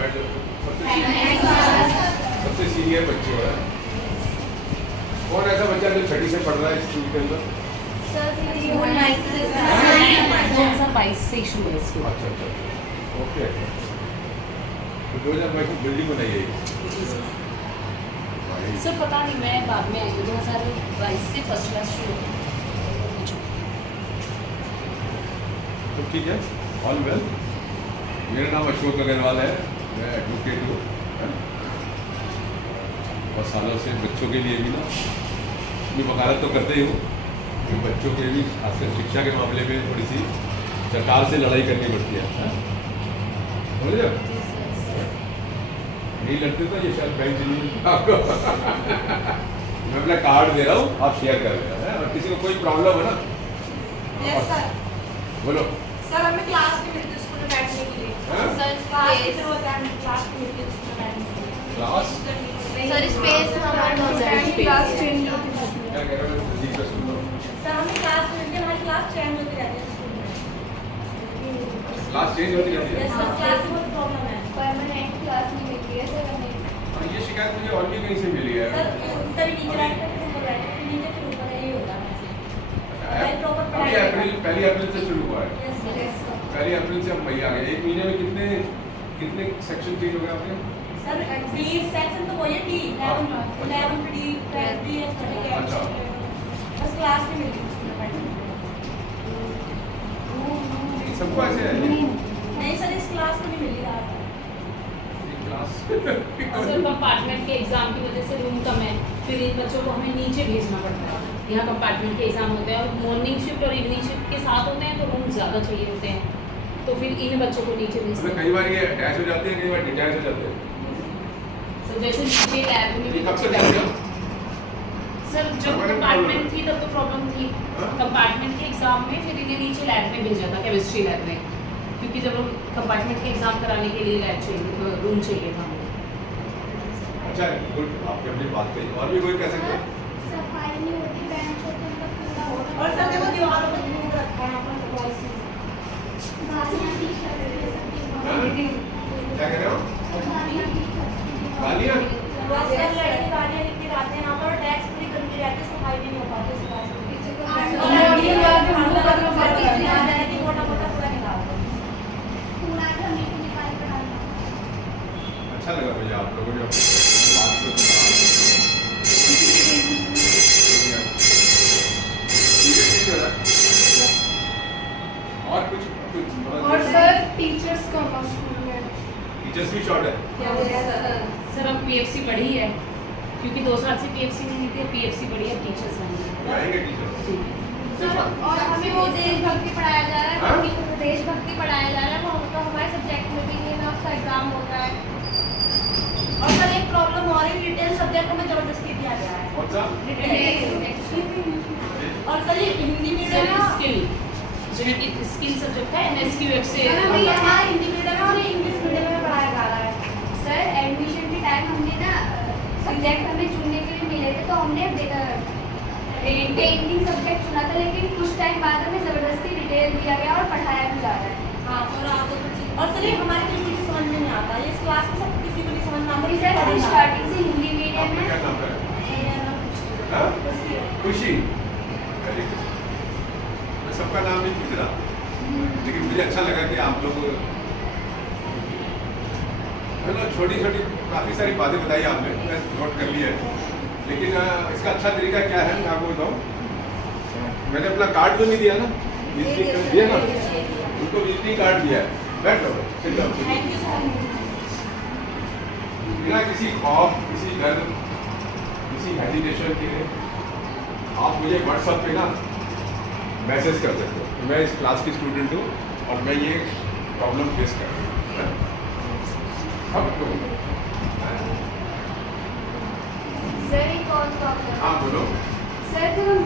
बैठ जाओ। सबसे सीनियर बच्चे हो रहे हैं। कौन ऐसा बच्चा जो छठी से पढ़ रहा है स्कूल के अंदर? 2022 से शुरू है स्कूल। अच्छा अच्छा, ओके। तो 2022 में बिल्डिंग बनाई है सर पता नहीं, मैं बाद में आई हूँ। 2022 से फर्स्ट क्लास शुरू हुई। तो ठीक है, ऑल वेल। मेरा नाम अशोक अग्रवाल है, मैं एडवोकेट हूँ। और सालों से बच्चों के लिए भी ना अपनी वकालत तो करते ही हूँ, बच्चों के भी खासकर शिक्षा के मामले में थोड़ी सी सरकार से लड़ाई करनी पड़ती है। समझे? नहीं लड़ते तो ये शायद बैंक नहीं आपको। मैं अपना कार्ड दे रहा हूँ, आप शेयर कर रहे हैं। और किसी को कोई प्रॉब्लम है ना? Yes sir. बोलो सर हमें क्लास में मिलती है स्कूल में बैठने के लिए। हाँ? सर क्लास में होता है, क्लास में मिलती है स्कूल में बैठने के लिए। क्लास सर स्पेस हमारा होता है, क्लास चेंज होती है। क्या कह रहे हो? जल्दी से सुन लो। सर हमें क्लास मिलती है, हमारी क्लास चेंज होती रहती है स्कूल में। क्लास चेंज होती रहती है। यस सर, क्लास में बहुत प्रॉब्लम है। परमानेंट क्लास नहीं मिलती है सर हमें। और ये शिकायत मुझे और भी कहीं से मिली है। सर तभी टीचर आते हैं, फिर बैठते हैं, फिर नीचे फिर ऊपर यही होता है। अभी अप्रैल, 1 अप्रैल से शुरू हुआ है। Yes sir. 1 अप्रैल से हम मई आ गए। एक महीने में कितने कितने सेक्शन चेंज हो गए आपके? सर डी सेक्शन तो वही है, डी 11 डी 12 डी अच्छा। बस क्लास में मिलती है स्कूल में बैठने के लिए। सबको ऐसे है ये नहीं सर, इस क्लास में नहीं मिली रात। क्लास। सर कंपार्टमेंट के एग्जाम की वजह से रूम कम है, फिर इन बच्चों को हमें नीचे भेजना पड़ता है। यहाँ कंपार्टमेंट के एग्जाम होते हैं और मॉर्निंग शिफ्ट और इवनिंग शिफ्ट के साथ होते हैं, तो रूम ज़्यादा चाहिए होते हैं, तो फिर इन बच्चों को नीचे भेजते हमें हैं। कई बार ये अटैच हो जाते हैं, कई बार डिटैच हो जाते हैं। सर जैसे नीचे लैब में भी कब बच्चे से बैठे जाते हैं। हो? सर जब हमारे कंपार्टमेंट थी तब तो प्रॉब्लम थी। हाँ? कंपार्टमेंट के एग्जाम में फिर इन्हें नीचे लैब में भेजा था, केमिस्ट्री लैब में, क्योंकि जब हम कंपार्टमेंट के एग्जाम कराने के लिए लैब चाहिए, रूम चाहिए था। अच्छा है, गुड। आपने अपनी बात कही। और भी कोई कह सकते हैं? सफाई नहीं होती, बेंच होते हैं तो पूरा होता और सर देखो दीवारों पे धूल रखा है यहाँ पर बहुत सी। गालियाँ दी जाती है सबकी। हाँ? क्या कह रहे हो? गालियाँ दी जाती है। गालियाँ? बस सर लड़की गालियाँ लिख के जाते हैं यहाँ पर, टैक्स पूरी करनी रहती है, सफाई भी नहीं हो पाती इस क्लास में। टीचर को और गालियाँ लड़की का झाड़ू करना पड़ता है, यहाँ रहती है, मोटा मोटा पूरा निकालते हैं। पूरा ढंग से निकाल कर डालना। अच्छा लगा भैया आप लोगों ने अपनी बात को सुना। ठीक है ना? और कुछ और सर टीचर्स कम है स्कूल में। टीचर्स भी शॉर्ट है। सर अब पीएफसी पढ़ी है, क्योंकि 2 साल से पीएफसी नहीं थी, पीएफसी पढ़ी है, टीचर्स नहीं आएंगे टीचर। सर और हमें वो देशभक्ति पढ़ाया जा रहा है, हाँ? देशभक्ति पढ़ाया जा रहा है, वो तो हमारे सब्जेक्ट में भी नहीं है, उसका एग्जाम होता है। और सर एक प्रॉब्लम और है, रिटेल सब्जेक्ट में जबरदस्ती दिया गया है। कौन सा? और सर ये हिंदी मीडियम है, स्किल जो स्किल सब्जेक्ट है एनएसक्यूएफ से। हमें यहाँ हिंदी मीडियम है और ये इंग्लिश मीडियम में पढ़ाया जा रहा है। सर एडमिशन के टाइम हमने ना सब्जेक्ट हमें चुनने के लिए मिले थे, तो हमने पेंटिंग सब्जेक्ट चुना था, लेकिन कुछ टाइम बाद हमें ज़बरदस्ती डिटेल दिया गया और पढ़ाया भी जा रहा है। हाँ, और सर ये हमारे किसी को समझ में नहीं आता, ये इस क्लास में सब किसी को नहीं समझ में आता। हमारी सर स्टार्टिंग से हिंदी मीडियम आपका है। क्या नाम है? हाँ? खुशी। Very good. मैं सबका नाम नहीं पूछ रहा, लेकिन मुझे अच्छा लगा कि आप लोग छोटी छोटी काफ़ी सारी बातें बताई आपने, मैं नोट कर लिया है। लेकिन इसका अच्छा तरीका क्या है मैं आपको बताऊँ। मैंने अपना कार्ड तो नहीं दिया ना, विजिटिंग कार्ड दिया ना, उनको विजिटिंग कार्ड दिया है। बैठो, sit down. Thank you sir. बिना किसी खौफ, किसी डर, किसी हेजिटेशन के आप मुझे व्हाट्सएप पे ना मैसेज कर सकते हो कि मैं इस क्लास की स्टूडेंट हूँ और मैं ये प्रॉब्लम फेस कर रहा हूँ। सबको सर एक और प्रॉब्लम। हाँ बोलो। सर जब हम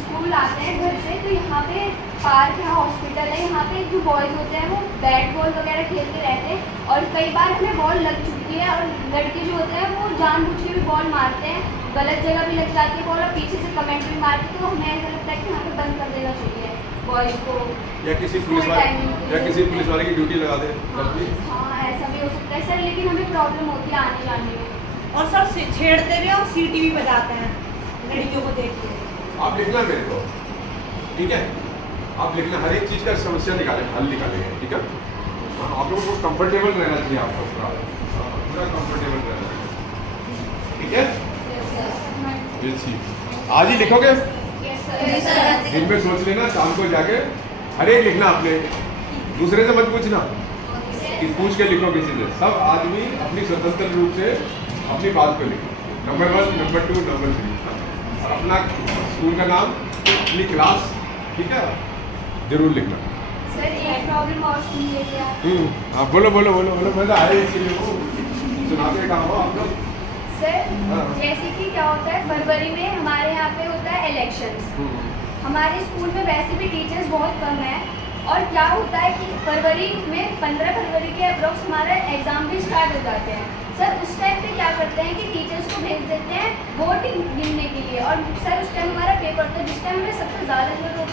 स्कूल आते हैं घर से, तो यहाँ पे पार्क है, हॉस्पिटल है, यहाँ पे जो बॉयज़ होते हैं वो बैट बॉल वगैरह खेलते रहते हैं, और कई बार हमें बॉल लग चुकी है, और लड़के जो होते हैं वो जानबूझ के भी बॉल मारते हैं, गलत जगह भी लग जाती है बॉल, और पीछे से कमेंट भी मारते हैं, तो हमें ऐसा लगता है कि यहाँ पे बंद कर देना चाहिए। बॉयज़ को या किसी स्कूल पुलिस वाले टाइमिंग या किसी पुलिस वाले की ड्यूटी लगा दे हाँ, तब भी। हाँ ऐसा भी हो सकता है सर, लेकिन हमें प्रॉब्लम होती है आने जाने में। और सब छेड़ते भी और सीटी भी बजाते हैं लड़कियों को देख के। आप लिखना मेरे को, ठीक है? आप लिखना, हर एक चीज़ का समस्या निकालें, हल निकालेंगे, ठीक है? हाँ, आप लोगों को कंफर्टेबल रहना चाहिए, आपको पूरा कंफर्टेबल रहना चाहिए, ठीक है? ये चीज़ आज ही लिखोगे, दिन में सोच लेना, शाम को जाके हर एक लिखना, अपने दूसरे से मत पूछना कि पूछ के लिखो किसी से, सब आदमी अपनी स्वतंत्र रूप से अपनी बात को लिखो, नंबर 1, नंबर 2, नंबर 3, और अपना स्कूल का नाम, अपनी क्लास, ठीक है, जरूर लिखना। सर एक प्रॉब्लम और सुन लीजिए आप। हाँ बोलो बोलो बोलो बोलो, मैं तो आया इसीलिए हूँ, सुनाते कहाँ हो आप लोग? सर हाँ। जैसे कि क्या होता है, फरवरी में हमारे यहाँ पे होता है इलेक्शंस। हमारे स्कूल में वैसे भी टीचर्स बहुत कम हैं, और क्या होता है कि फरवरी में 15 फरवरी के अप्रोक्स हमारा एग्ज़ाम भी स्टार्ट हो जाते हैं। सर उस टाइम पे क्या करते हैं कि टीचर्स को भेज देते हैं वोटिंग गिनने के लिए, और सर उस टाइम हमारा पेपर होता है, जिस टाइम हमें सबसे ज़्यादा जरूरत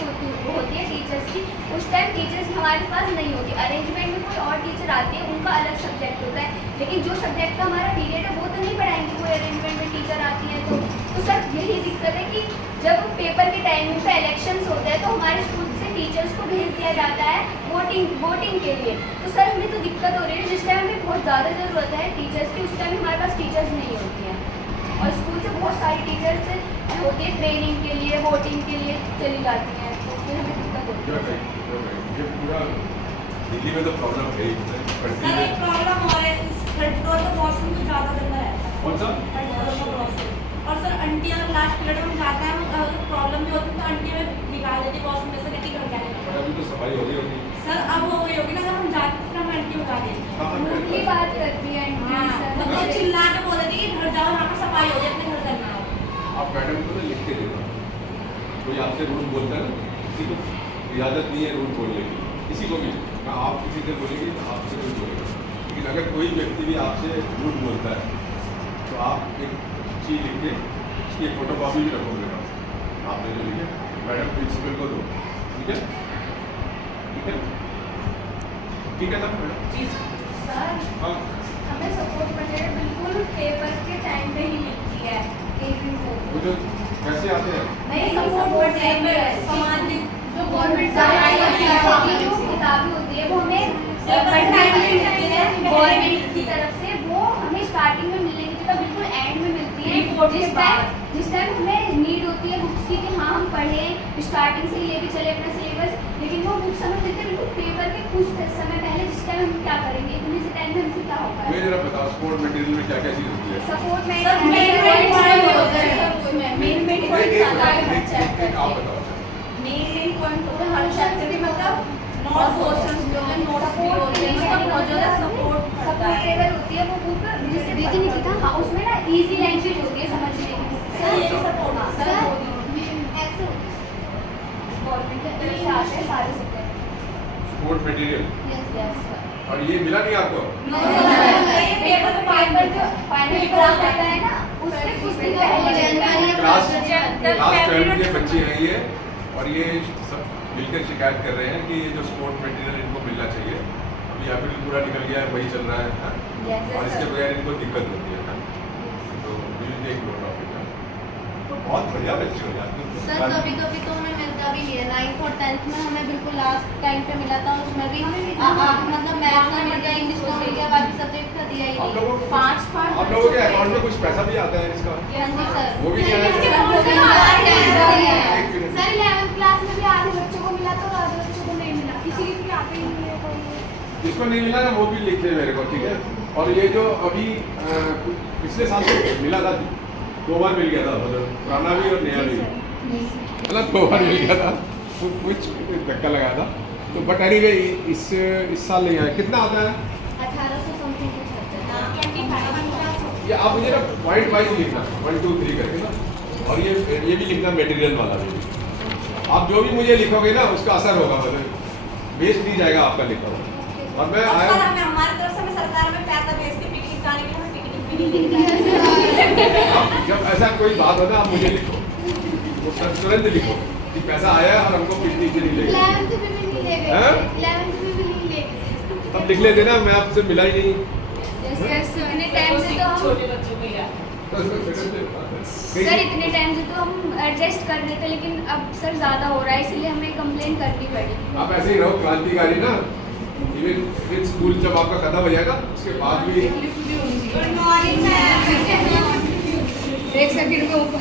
होती है टीचर्स की, उस टाइम टीचर्स हमारे पास नहीं होती। अरेंजमेंट में कोई और टीचर आती है, उनका अलग सब्जेक्ट होता है, लेकिन जो सब्जेक्ट का हमारा पीरियड है वो तो नहीं पढ़ाएंगे, कोई अरेंजमेंट में टीचर आती है तो सर यही दिक्कत है कि जब पेपर के टाइमिंग पे इलेक्शंस होते हैं तो हमारे स्कूल से टीचर्स को भेज दिया जाता है वोटिंग के लिए। तो सर हमें तो दिक्कत हो रही है, जिस टाइम हमें बहुत ज़्यादा ज़रूरत है टीचर्स की, उस टाइम हमारे पास टीचर्स नहीं होती हैं, और स्कूल से बहुत सारी टीचर्स होती है ट्रेनिंग के लिए, वोटिंग के लिए चली जाती हैं, तो फिर हमें दिक्कत होती है। ये पूरा दिल्ली में तो प्रॉब्लम है ही, सर एक प्रॉब्लम और है, इस थर्ड फ्लोर का वॉशरूम तो ज़्यादा गंदा रहता है। कौन सा? थर्ड फ्लोर का वॉशरूम। और सर आंटी अगर लास्ट पीरियड में हम जाते हैं, अगर प्रॉब्लम भी होती है तो आंटी में निकाल देती है वॉशरूम में से, लेकिन घर जाने का। अभी तो सफाई हो गई होगी। सर अब हो गई होगी ना, अगर हम जाते हैं तो हम आंटी उठा देंगे। रूडली बात करती है हाँ, आंटी मतलब सर। चिल्ला के बोल देती है कि घर जाओ, यहाँ पर सफाई हो जाए, अपने घर करना है। आप मैडम को तो लिख के देना, कोई आपसे रूल बोलता है ना, किसी को इजाज़त नहीं है रूल बोलने की, किसी को भी ना, आप किसी से बोलेंगे तो आपसे कोई बोलेगा, लेकिन अगर कोई व्यक्ति भी आपसे रूल बोलता है तो आप एक चीज़ लिख के उसकी एक फोटोकॉपी भी रखोगे ना, आपने जो लिखे मैडम प्रिंसिपल को दो, ठीक है? ठीक है, ठीक है ना मैडम? सर हाँ, हमें सपोर्ट मटेरियल बिल्कुल पेपर के टाइम पे ही मिलती है, एक दिन को वो जो कैसे आते हैं? नहीं सपोर्ट मटेरियल सामाजिक जो गवर्नमेंट की जो किताबें होती है वो हमें पेपर टाइम में मिलती है, गवर्नमेंट की तरफ से, वो हमें स्टार्टिंग में मिलने की जगह बिल्कुल एंड में मिलती है, जिस टाइम हमें नीड होती है बुक्स की कि हाँ हम पढ़ें, स्टार्टिंग से ही लेके चले अपना सिलेबस, लेकिन वो बुक्स हमें देते हैं बिल्कुल पेपर के कुछ समय पहले, जिस टाइम हम क्या करेंगे, इतने से टाइम में हमसे क्या होगा। मुझे जरा बताओ स्पोर्ट मटेरियल में क्या क्या चीज़ होती है? सपोर्ट में सर मेन पॉइंट होता है, मेन एक आप बताओ। मेन पॉइंट होता है हर चैप्टर के, मतलब नोट्स क्वेश्चंस जो है, नोट्स भी होते हैं, मतलब मौजूद है, सपोर्ट करता है। टेबल होती है वो बुक, जिससे दीदी ने लिखा, हाँ उसमें ना इजी लैंग्वेज होती है समझने की। सर ये सपोर्ट सर ऐसे गवर्नमेंट की तरफ से आते हैं सारे subject. Sport material, yes yes और ये मिला नहीं आपको? पेपर पेपर जो फाइनल एग्जाम होता है ना, उससे कुछ दिन पहले क्लास 12 के बच्चे हैं ये, और ये सब मिलकर शिकायत कर रहे हैं कि ये जो स्पोर्ट मटेरियल इनको मिलना चाहिए, अभी एप्रिल पूरा निकल गया है, वही चल रहा है, हाँ? और इसके बगैर इनको दिक्कत होती है, हाँ? तो will take note of it. तो बहुत बढ़िया बच्चे हो जाते हैं। सर कभी कभी तो हमें मिलता भी नहीं है, 9th और 10th में हमें बिल्कुल लास्ट टाइम पे मिला था, उसमें भी मतलब मैथ का मिल गया, इंग्लिश का मिल गया, बाकी सब्जेक्ट का दिया ही आप नहीं। लोगों को 5 आप लोगों के अकाउंट में कुछ पैसा भी आता है इसका? हाँ जी सर। वो भी नहीं आया? सर एक 11th क्लास में भी आधे बच्चों को मिला तो आधे बच्चों को नहीं मिला, किसी की भी आते ही नहीं है कोई। जिसको नहीं मिला ना वो भी लिखे मेरे को, ठीक है? और ये जो अभी पिछले साल से मिला था, 2 बार मिल गया था, मतलब पुराना भी और नया भी, मतलब 2 बार मिल गया था, तो कुछ धक्का लगा था। तो बट एनीवे इस साल नहीं आया। कितना आता है 1800 समथिंग कुछ होता है। ये? आप मुझे ना पॉइंट वाइज लिखना, 1 2 3 करके ना, और ये भी लिखना मटेरियल वाला भी। आप जो भी मुझे लिखोगे ना उसका असर होगा, मतलब वेस्ट नहीं जाएगा आपका लिखा हुआ। और मैं और आया सर हमें हमारी तरफ से हमें सरकार में पैसा भेजती है पिकनिक जाने के लिए, हमें पिकनिक भी नहीं देता है। जब ऐसा कोई बात हो ना आप मुझे लिखो, वो तुरंत लिखो, ठीक है? पैसा आया और हमको नीचे नहीं ले गए। 11th में भी नहीं ले गए हैं? 11th में भी नहीं ले गए अब लिख लेते ना, मैं आपसे मिला ही नहीं। जैसे इतने टाइम से तो हम छोटे बच्चों को यार सर इतने टाइम से तो हम एडजस्ट कर रहे थे, लेकिन अब सर ज़्यादा हो रहा है, इसलिए हमें कंप्लेन करनी पड़ी। आप ऐसे ही रहो क्रांतिकारी ना, इवन स्कूल जब आपका खत्म हो जाएगा उसके बाद भी गुड मॉर्निंग मैम। एक सेकंड में ऊपर